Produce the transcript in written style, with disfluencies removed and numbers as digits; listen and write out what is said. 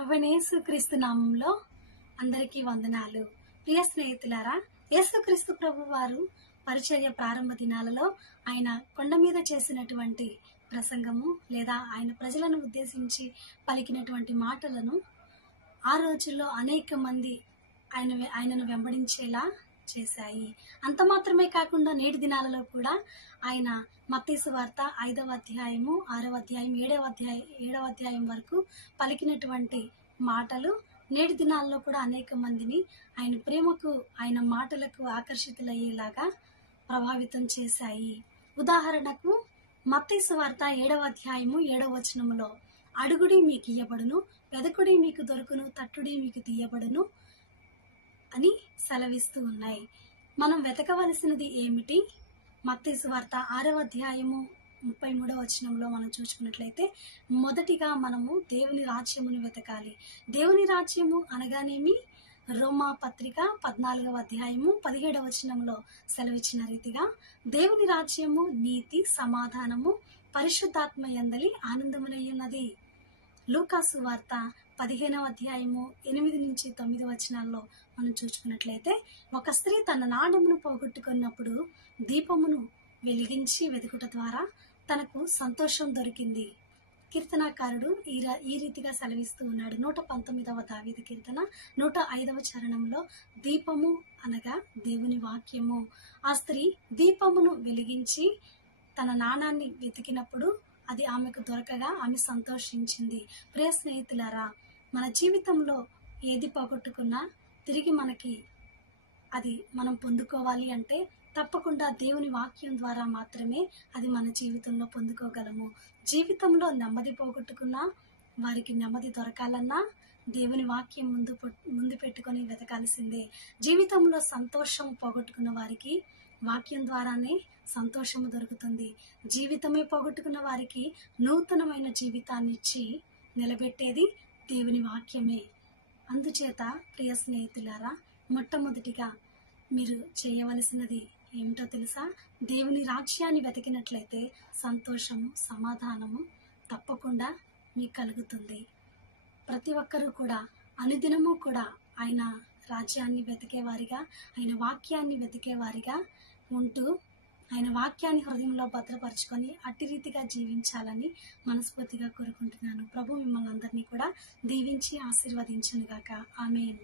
ప్రభువైన యేసుక్రీస్తు నామంలో అందరికీ వందనాలు. ప్రియ స్నేహితులారా, యేసుక్రీస్తు ప్రభు వారు పరిచర్య ప్రారంభ దినాలలో ఆయన కొండ మీద చేసినటువంటి ప్రసంగము లేదా ఆయన ప్రజలను ఉద్దేశించి పలికినటువంటి మాటలను ఆ రోజుల్లో అనేక మంది ఆయనను వెంబడించేలా చేశాయి. అంత మాత్రమే కాకుండా నేటి దినాలలో కూడా ఆయన మత్తయి సువార్త 5వ అధ్యాయము 6వ అధ్యాయం 7వ అధ్యాయం వరకు పలికినటువంటి మాటలు నేటి దినాల్లో కూడా అనేక మందిని ఆయన ప్రేమకు ఆయన మాటలకు ఆకర్షితులయ్యేలాగా ప్రభావితం చేశాయి. ఉదాహరణకు మత్తయి సువార్త 7వ అధ్యాయము 7వ వచనములో అడుగుడి మీకు ఇయ్యబడును, వెదకుడి మీకు దొరుకును, తట్టుడి మీకు తీయబడును అని సెలవిస్తూ ఉన్నాయి. మనం వెతకవలసినది ఏమిటి? మత్తయి సువార్త 6వ అధ్యాయము 33వ వచనంలో మనం చూసుకున్నట్లయితే మొదటిగా మనము దేవుని రాజ్యమును వెతకాలి. దేవుని రాజ్యము అనగానేమి? రోమా పత్రిక 14వ అధ్యాయము 17వ వచనంలో సెలవిచ్చిన రీతిగా దేవుని రాజ్యము నీతి, సమాధానము, పరిశుద్ధాత్మ యందలి ఆనందమునై ఉన్నది. లూకాసు వార్త 15వ అధ్యాయము 8 నుంచి 9 వచనాల్లో మనం చూసుకున్నట్లయితే ఒక స్త్రీ తన నాణమును పోగొట్టుకున్నప్పుడు దీపమును వెలిగించి వెతుకుట ద్వారా తనకు సంతోషం దొరికింది. కీర్తనాకారుడు ఈ రీతిగా సెలవిస్తూ ఉన్నాడు. 119వ దావీదు కీర్తన 105వ చరణంలో దీపము అనగా దేవుని వాక్యము. ఆ స్త్రీ దీపమును వెలిగించి తన నాణాన్ని వెతికినప్పుడు అది ఆమెకు దొరకగా ఆమె సంతోషించింది. ప్రియ స్నేహితులారా, మన జీవితంలో ఏది పోగొట్టుకున్నా తిరిగి మనకి అది మనం పొందుకోవాలి అంటే తప్పకుండా దేవుని వాక్యం ద్వారా మాత్రమే అది మన జీవితంలో పొందుకోగలము. జీవితంలో నెమ్మది పోగొట్టుకున్నా వారికి నెమ్మది దొరకాలన్నా దేవుని వాక్యం ముందు పెట్టుకొని వెతకాల్సిందే. జీవితంలో సంతోషం పోగొట్టుకున్న వారికి వాక్యం ద్వారానే సంతోషము దొరుకుతుంది. జీవితమే పోగొట్టుకున్న వారికి నూతనమైన జీవితాన్ని ఇచ్చి నిలబెట్టేది దేవుని వాక్యమే. అందుచేత ప్రియ స్నేహితులారా, మొట్టమొదటిగా మీరు చేయవలసినది ఏమిటో తెలుసా? దేవుని రాజ్యాన్ని వెతికినట్లయితే సంతోషము, సమాధానము తప్పకుండా మీకు కలుగుతుంది. ప్రతి ఒక్కరూ కూడా అనుదినము కూడా ఆయన రాజ్యాన్ని వెతికేవారిగా, ఆయన వాక్యాన్ని వెతికేవారిగా ఉంటూ ఆయన వాక్యాన్ని హృదయంలో భద్రపరుచుకొని అట్టి రీతిగా జీవించాలని మనస్ఫూర్తిగా కోరుకుంటున్నాను. ప్రభు మిమ్మల్ని అందరినీ కూడా దీవించి ఆశీర్వదించునుగాక. ఆమేన్.